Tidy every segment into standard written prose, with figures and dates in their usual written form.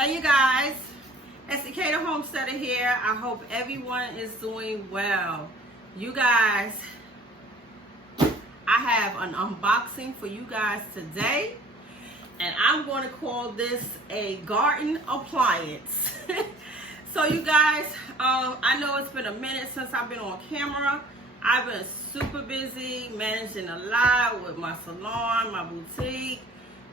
Hey you guys, Esikhomesteddah Homesteading here. I hope everyone is doing well. You guys, I have an unboxing for you guys today, and I'm going to call this a garden appliance. So you guys, I know it's been a minute since I've been on camera. I've been super busy managing a lot with my salon, my boutique,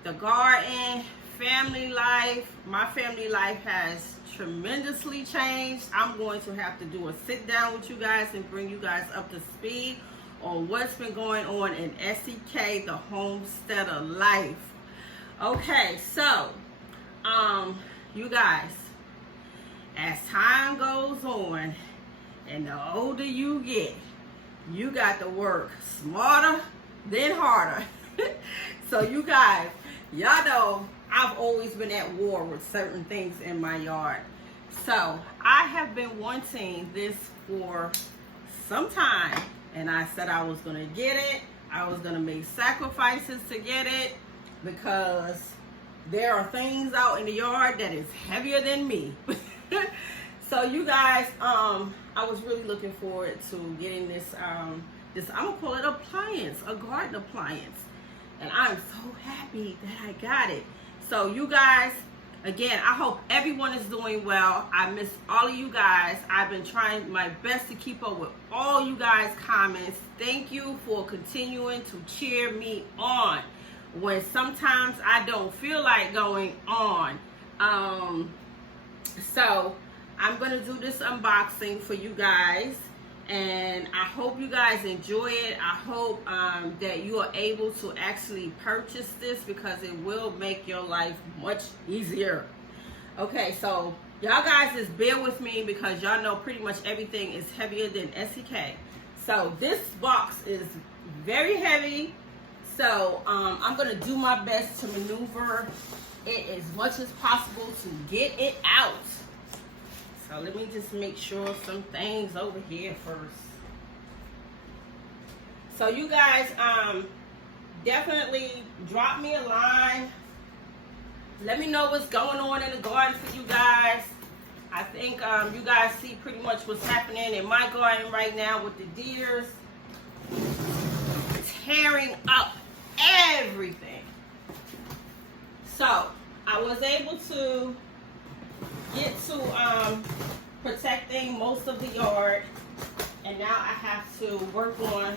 the garden, family life. My family life has tremendously changed. I'm going to have to do a sit down with you guys and bring you guys up to speed on what's been going on in SEK, the homesteader life. Okay, so you guys, as time goes on and the older you get, you got to work smarter than harder. So you guys, y'all know I've always been at war with certain things in my yard. So I have been wanting this for some time, and I said I was gonna get it. I was gonna make sacrifices to get it because there are things out in the yard that is heavier than me. So you guys, I was really looking forward to getting this, I'm gonna call it appliance, a garden appliance. And I'm so happy that I got it. So you guys, again, I hope everyone is doing well. I miss all of you guys. I've been trying my best to keep up with all you guys' comments. Thank you for continuing to cheer me on when sometimes I don't feel like going on. So I'm gonna do this unboxing for you guys, and I hope you guys enjoy it. I hope that you are able to actually purchase this because it will make your life much easier. Okay, so y'all guys just bear with me because y'all know pretty much everything is heavier than SEK. So this box is very heavy. So I'm gonna do my best to maneuver it as much as possible to get it out. So let me just make sure some things over here first. So you guys, definitely drop me a line. Let me know what's going on in the garden for you guys. I think you guys see pretty much what's happening in my garden right now with the deers tearing up everything. So I was able to get to protecting most of the yard, and now I have to work on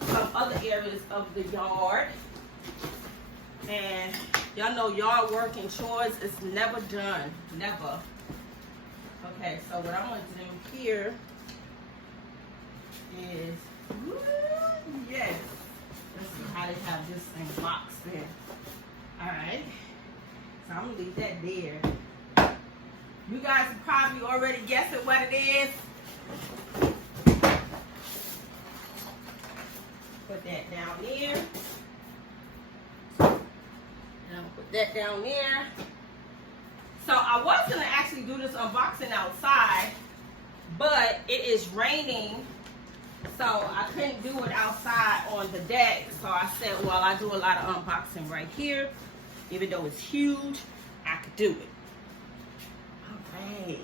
some other areas of the yard. And y'all know yard work and chores is never done, never. Okay, so what I'm gonna do here is, yes, let's see how they have this thing boxed in. All right, so I'm gonna leave that there. You guys are probably already guessing what it is. Put that down there. And I'll put that down there. So I was going to actually do this unboxing outside, but it is raining, so I couldn't do it outside on the deck. So I said, well, I do a lot of unboxing right here. Even though it's huge, I could do it. Hey,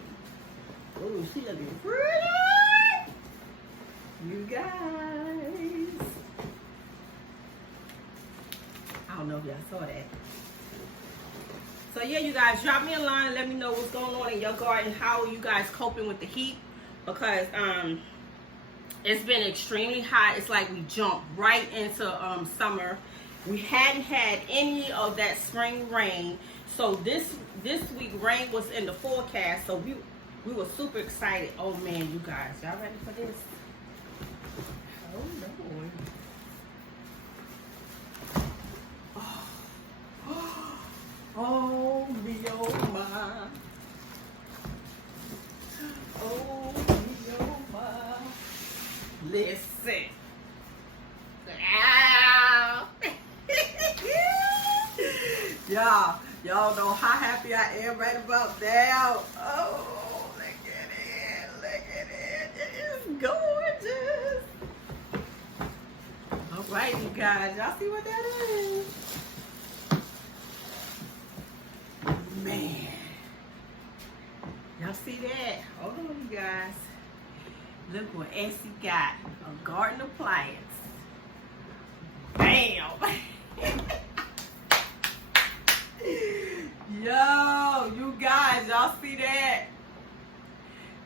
oh, she looking pretty, you guys. I don't know if y'all saw that. So yeah, you guys, drop me a line and let me know what's going on in your garden. How are you guys coping with the heat? Because it's been extremely hot. It's like we jumped right into summer. We hadn't had any of that spring rain. So this week rain was in the forecast, so we were super excited. Oh man, you guys, y'all ready for this? Oh Lord. Oh me, oh my. Oh me, oh my. Listen. Ow. Y'all know how happy I am right about now. Oh, look at it. Look at it. It is gorgeous. All right, you guys. Y'all see what that is? Man. Y'all see that? Hold on, you guys. Look what Essie got. A garden appliance. Bam! Yo, you guys, y'all see that?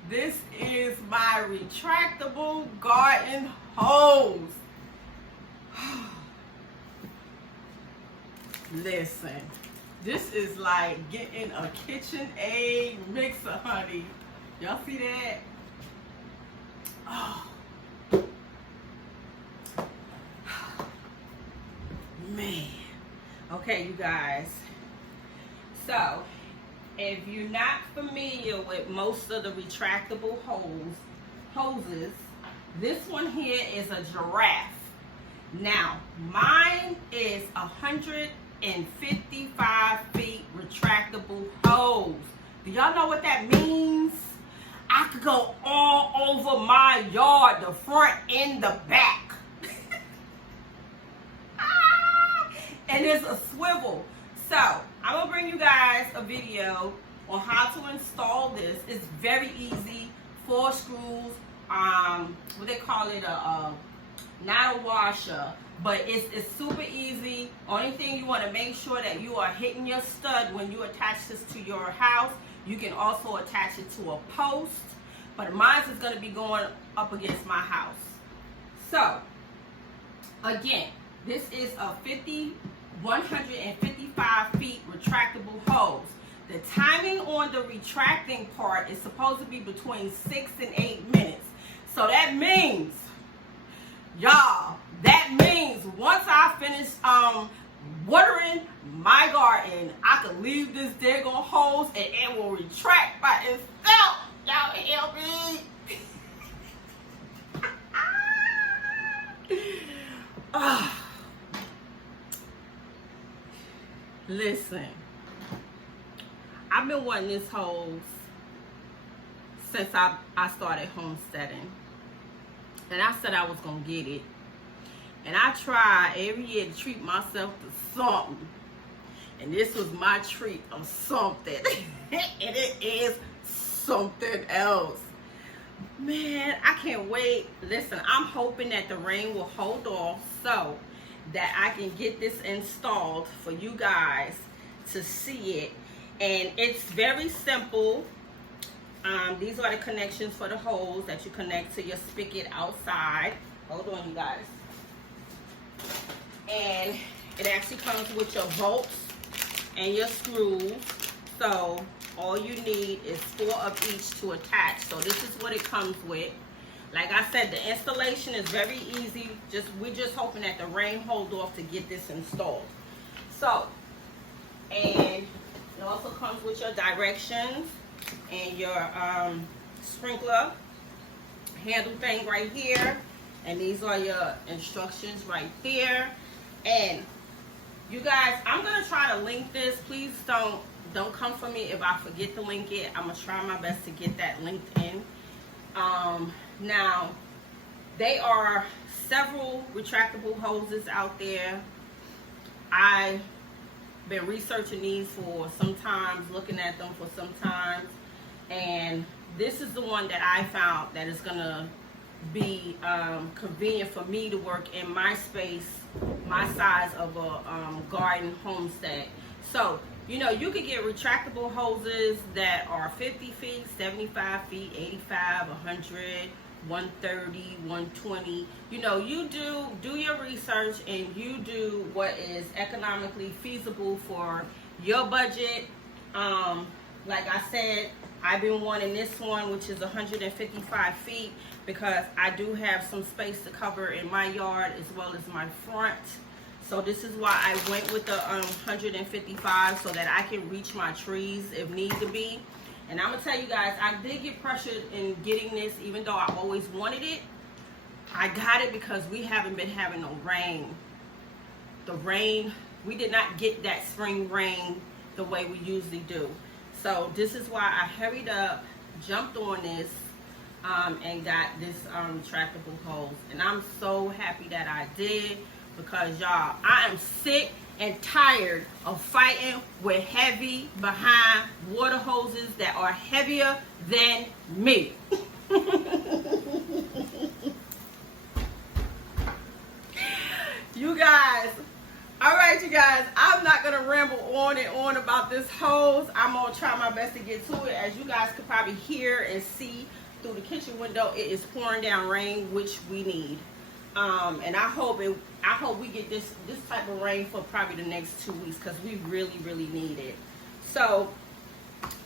This is my retractable garden hose. Listen, this is like getting a KitchenAid mixer, honey. Y'all see that? Oh. Man. Okay, you guys. So, if you're not familiar with most of the retractable hoses, this one here is a Giraffe. Now, mine is 155 feet retractable hose. Do y'all know what that means? I could go all over my yard, the front and the back. And there's a swivel. So, I'm going to bring you guys a video on how to install this. It's very easy. 4 screws. What they call it, not a washer, but it's super easy. Only thing you want to make sure that you are hitting your stud when you attach this to your house. You can also attach it to a post, but mine is going to be going up against my house. So, again, this is a 155 feet retractable hose. The timing on the retracting part is supposed to be between 6 and 8 minutes. So that means, y'all, once I finish watering my garden, I can leave this daggone hose and it will retract by itself. Y'all help me. Listen, I've been wanting this hose since I started homesteading. And I said I was going to get it. And I try every year to treat myself to something. And this was my treat of something. And it is something else. Man, I can't wait. Listen, I'm hoping that the rain will hold off so that I can get this installed for you guys to see it. And it's very simple. These are the connections for the hose that you connect to your spigot outside. Hold on, you guys. And it actually comes with your bolts and your screws. So all you need is 4 of each to attach. So this is what it comes with. Like I said, the installation is very easy. We're just hoping that the rain hold off to get this installed. So, and it also comes with your directions and your sprinkler handle thing right here. And these are your instructions right there. And you guys, I'm gonna try to link this. Please don't come for me if I forget to link it. I'm gonna try my best to get that linked in. Now, there are several retractable hoses out there. I've been researching these for some time, looking at them for some time, and this is the one that I found that is gonna be convenient for me to work in my space, my size of a garden homestead. So, you know, you could get retractable hoses that are 50 feet, 75 feet, 85, 100, 130, 120. You know, you do your research and you do what is economically feasible for your budget. Like I said, I've been wanting this one, which is 155 feet, because I do have some space to cover in my yard as well as my front. So this is why I went with the 155, so that I can reach my trees if need to be. And I'm gonna tell you guys, I did get pressured in getting this, even though I always wanted it. I got it because we haven't been having no rain. The rain, we did not get that spring rain the way we usually do. So this is why I hurried up, jumped on this, and got this retractable hose. And I'm so happy that I did, because y'all, I am sick and tired of fighting with heavy behind water hoses that are heavier than me. You guys, all right, you guys, I'm not going to ramble on and on about this hose. I'm going to try my best to get to it. As you guys could probably hear and see through the kitchen window, it is pouring down rain, which we need. And I hope we get this type of rain for probably the next 2 weeks, because we really need it. So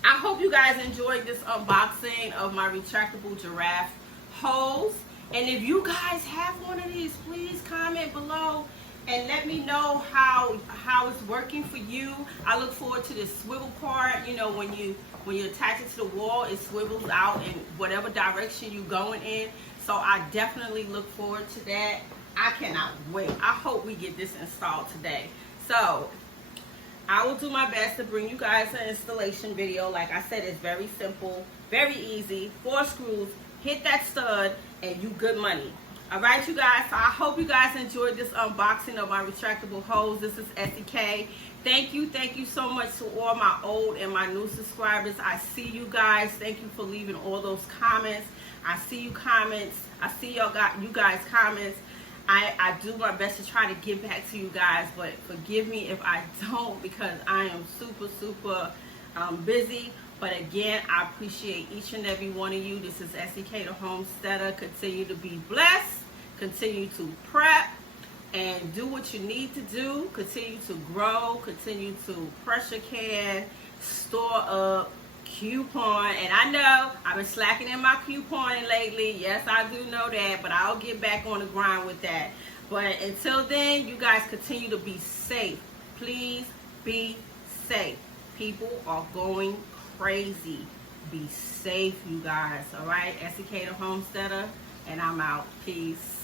I hope you guys enjoyed this unboxing of my retractable Giraffe hose. And if you guys have one of these, please comment below and let me know how it's working for you. I look forward to this swivel part. You know, when you attach it to the wall, it swivels out in whatever direction you're going in. So I definitely look forward to that. I cannot wait. I hope we get this installed today. So I will do my best to bring you guys an installation video. Like I said, it's very simple, very easy. 4 screws, hit that stud, and you good money. All right, you guys, so I hope you guys enjoyed this unboxing of my retractable hose. This is Essie. Thank you so much to all my old and my new subscribers. I see you guys. Thank you for leaving all those comments. I see you comments. I see you guys comments. I do my best to try to get back to you guys, but forgive me if I don't, because I am super busy. But again, I appreciate each and every one of you. This is Essie the Homesteader. Continue to be blessed. Continue to prep and do what you need to do. Continue to grow. Continue to pressure can, store up, coupon. And I know I've been slacking in my couponing lately. Yes, I do know that, but I'll get back on the grind with that. But until then, you guys continue to be safe. Please be safe. People are going crazy. Be safe, you guys. All right, Essie the Homesteader, and I'm out. Peace.